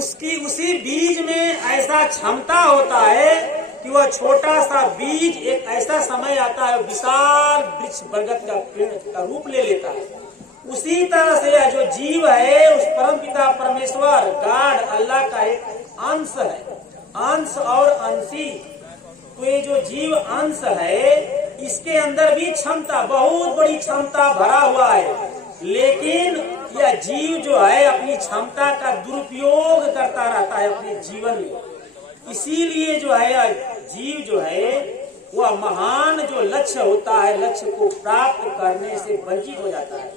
उसी बीज में ऐसा क्षमता होता है कि वह छोटा सा बीज एक ऐसा समय आता है विशाल वृक्ष बरगद का पेड़ का रूप ले लेता है। उसी तरह से यह जो जीव है उस परमपिता परमेश्वर गॉड अल्लाह का एक अंश है, अंश और अंशी। तो ये जो जीव अंश है इसके अंदर भी क्षमता, बहुत बड़ी क्षमता भरा हुआ है, लेकिन यह जीव जो है अपनी क्षमता का दुरुपयोग करता रहता है अपने जीवन में। इसीलिए जो है जीव जो है वह महान जो लक्ष्य होता है, लक्ष्य को प्राप्त करने से वंचित हो जाता है।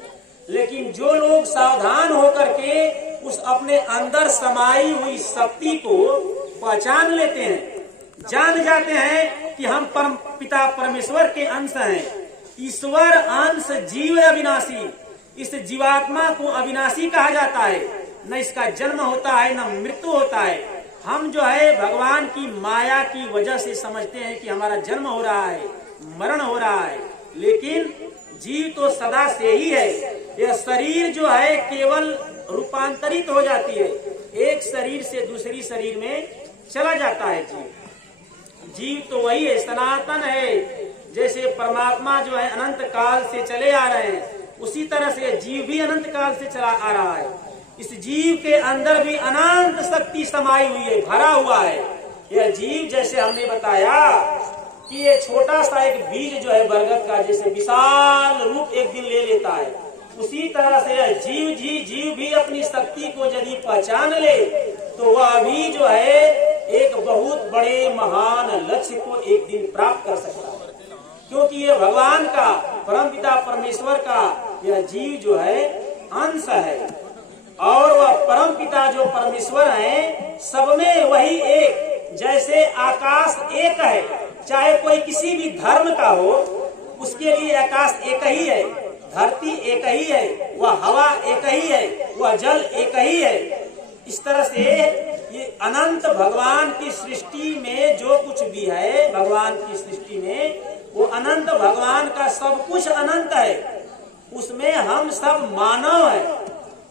लेकिन जो लोग सावधान होकर के उस अपने अंदर समाई हुई शक्ति को पहचान लेते हैं, जान जाते हैं कि हम परम पिता परमेश्वर के अंश हैं। ईश्वर अंश जीव अविनाशी, इस जीवात्मा को अविनाशी कहा जाता है, न इसका जन्म होता है न मृत्यु होता है। हम जो है भगवान की माया की वजह से समझते हैं कि हमारा जन्म हो रहा है, मरण हो रहा है, लेकिन जीव तो सदा से ही है। यह शरीर जो है केवल रूपांतरित हो जाती है, एक शरीर से दूसरी शरीर में चला जाता है। जीव तो वही है, सनातन है। जैसे परमात्मा जो है अनंत काल से चले आ रहे हैं, उसी तरह से जीव भी अनंत काल से चला आ रहा है। इस जीव के अंदर भी अनंत शक्ति समाई हुई है, भरा हुआ है। यह जीव जैसे हमने बताया कि ये छोटा सा एक बीज जो है बरगद का, जैसे विशाल रूप एक दिन ले लेता है, उसी तरह से यह जीव भी अपनी शक्ति को यदि पहचान ले तो वह भी जो है एक बहुत बड़े महान लक्ष्य को एक दिन प्राप्त कर सकता है। क्योंकि ये भगवान का, परमपिता परमेश्वर का यह जीव जो है अंश है, और वह परमपिता जो परमेश्वर है सब में वही एक। जैसे आकाश एक है, चाहे कोई किसी भी धर्म का हो, उसके लिए आकाश एक ही है, धरती एक ही है, वह हवा एक ही है, वह जल एक ही है। इस तरह से ये अनंत भगवान की सृष्टि में जो कुछ भी है, भगवान की सृष्टि में वो अनंत भगवान का सब कुछ अनंत है। उसमें हम सब मानव हैं,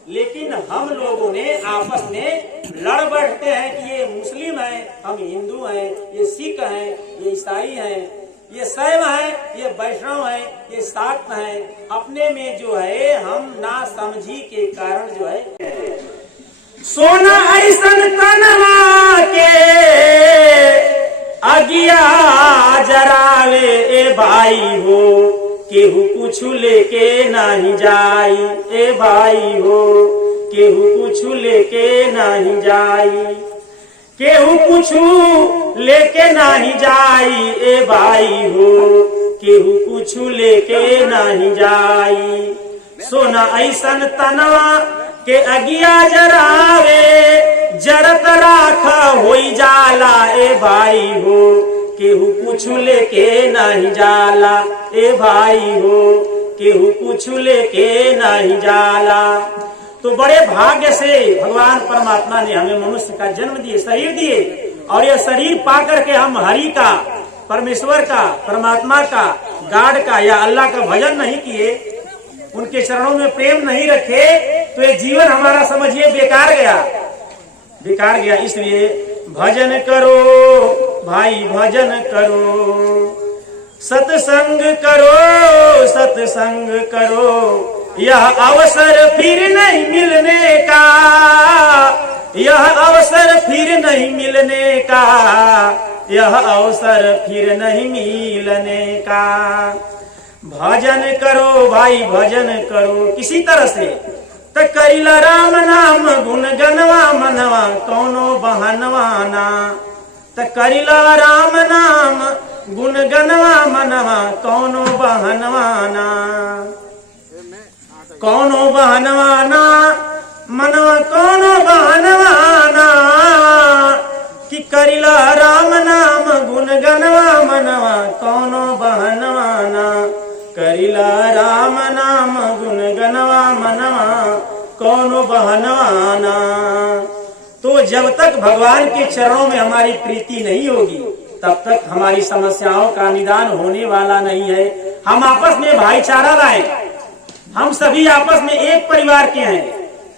लेकिन हम लोगों ने आपस में लड़ बैठते हैं कि ये मुस्लिम है, हम हिंदू हैं, ये सिख हैं, ये ईसाई हैं, ये शैव है, ये वैष्णव है, ये शाक्त है। अपने में जो है हम ना समझी के कारण जो है सोना ऐसन तनवा के अगिया जरावे ए भाई हो, केहू कुछ लेके नहीं जाई ए भाई हो, केहू कुछ लेके नहीं जाई, केहू कुछ लेके नहीं जाई ए भाई हो, केहू कुछ लेके नहीं जाई। सोना ऐसन तनवा के अगिया जरावे जरत राख होई जाला ए भाई हो, केहू कुछ लेके नहीं जाला ए भाई हो, केहू कुछ लेके नहीं जाला। तो बड़े भाग्य से भगवान परमात्मा ने हमें मनुष्य का जन्म दिए, शरीर दिए, और यह शरीर पाकर के हम हरि का, परमेश्वर का, परमात्मा का, गॉड का या अल्लाह का भजन नहीं किए, उनके चरणों में प्रेम नहीं रखे, तो ये जीवन हमारा समझिए बेकार गया, बेकार गया। इसलिए भजन करो भाई, भजन करो, सत्संग करो, सत्संग करो, यह अवसर फिर नहीं मिलने का, यह अवसर फिर नहीं मिलने का, यह अवसर फिर नहीं मिलने का। भजन करो भाई, भजन करो किसी तरह से, त करिला राम नाम गुण गनवा मनवा कौनो बहनवा ना, त करिला राम नाम गुण गनवा मनवा कौनो बहनवा ना, कौनो बहनवा ना मनवा कौनो बहनवा ना, कि करिला राम नाम गुण गनवा मनवा कौनो बहनवा ना, करिला राम नाम गुण गनवा मनवा कौनो बहनवा ना। तो जब तक भगवान के चरणों में हमारी प्रीति नहीं होगी तब तक हमारी समस्याओं का निदान होने वाला नहीं है। हम आपस में भाईचारा लाएं, हम सभी आपस में एक परिवार के हैं,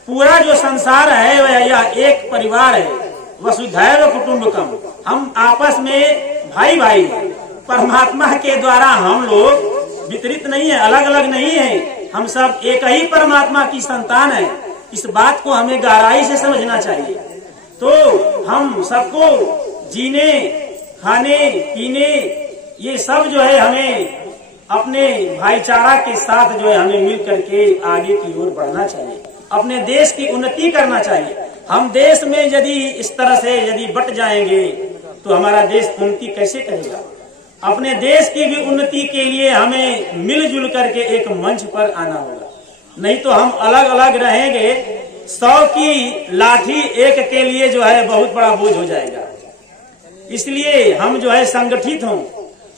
पूरा जो संसार है वह यह एक परिवार है, वसुधैव कुटुंबकम। हम आपस में भाई भाई हैं। परमात्मा के द्वारा हम लोग वितरित नहीं है, अलग अलग नहीं है, हम सब एक ही परमात्मा की संतान है। इस बात को हमें गहराई से समझना चाहिए। तो हम सबको जीने, खाने, पीने, ये सब जो है हमें अपने भाईचारा के साथ जो है हमें मिल करके आगे की ओर बढ़ना चाहिए, अपने देश की उन्नति करना चाहिए। हम देश में यदि इस तरह से यदि बट जाएंगे तो हमारा देश उन्नति कैसे करेगा। अपने देश की भी उन्नति के लिए हमें मिलजुल करके एक मंच पर आना होगा, नहीं तो हम अलग अलग रहेंगे। 100 की लाठी एक के लिए जो है बहुत बड़ा बोझ हो जाएगा। इसलिए हम जो है संगठित हों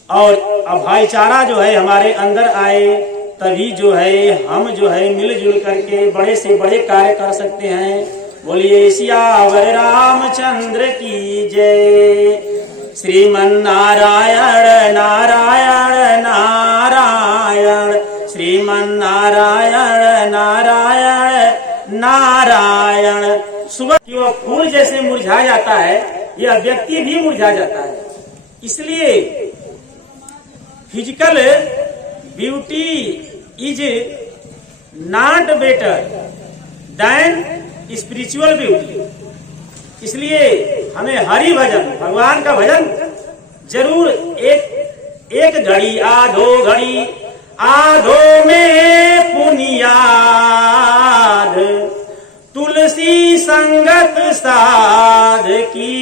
और भाईचारा जो है हमारे अंदर आए, तभी जो है हम जो है मिलजुल करके बड़े से बड़े कार्य कर सकते हैं। बोलिए सियावर रामचंद्र की जय। श्रीमन नारायण नारायण नारायण, श्रीमन नारायण नारायण नारायण। सुबह की वह फूल जैसे मुरझा जाता है, यह व्यक्ति भी मुरझा जाता है। इसलिए physical beauty is not better than spiritual beauty. इसलिए हमें हरि भजन, भगवान का भजन जरूर एक घड़ी आधो घड़ी आधो में पुनियाद, तुलसी संगत साध की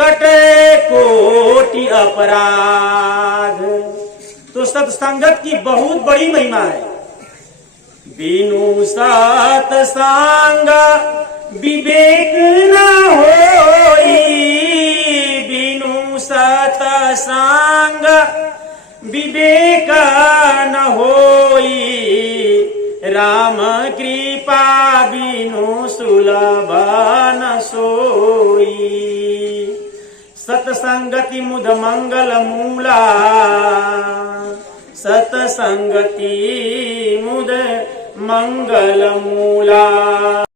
कटे कोटि अपराध। तो सत्संगत की बहुत बड़ी महिमा है। बिनु सत्संग विवेक न होई, बिनु सत्संग विवेक न होई, राम कृपा बिनु सुलभ न सोई। सत्संगति मुद मंगल मूला, सत्संगति मुद मंगल मूला।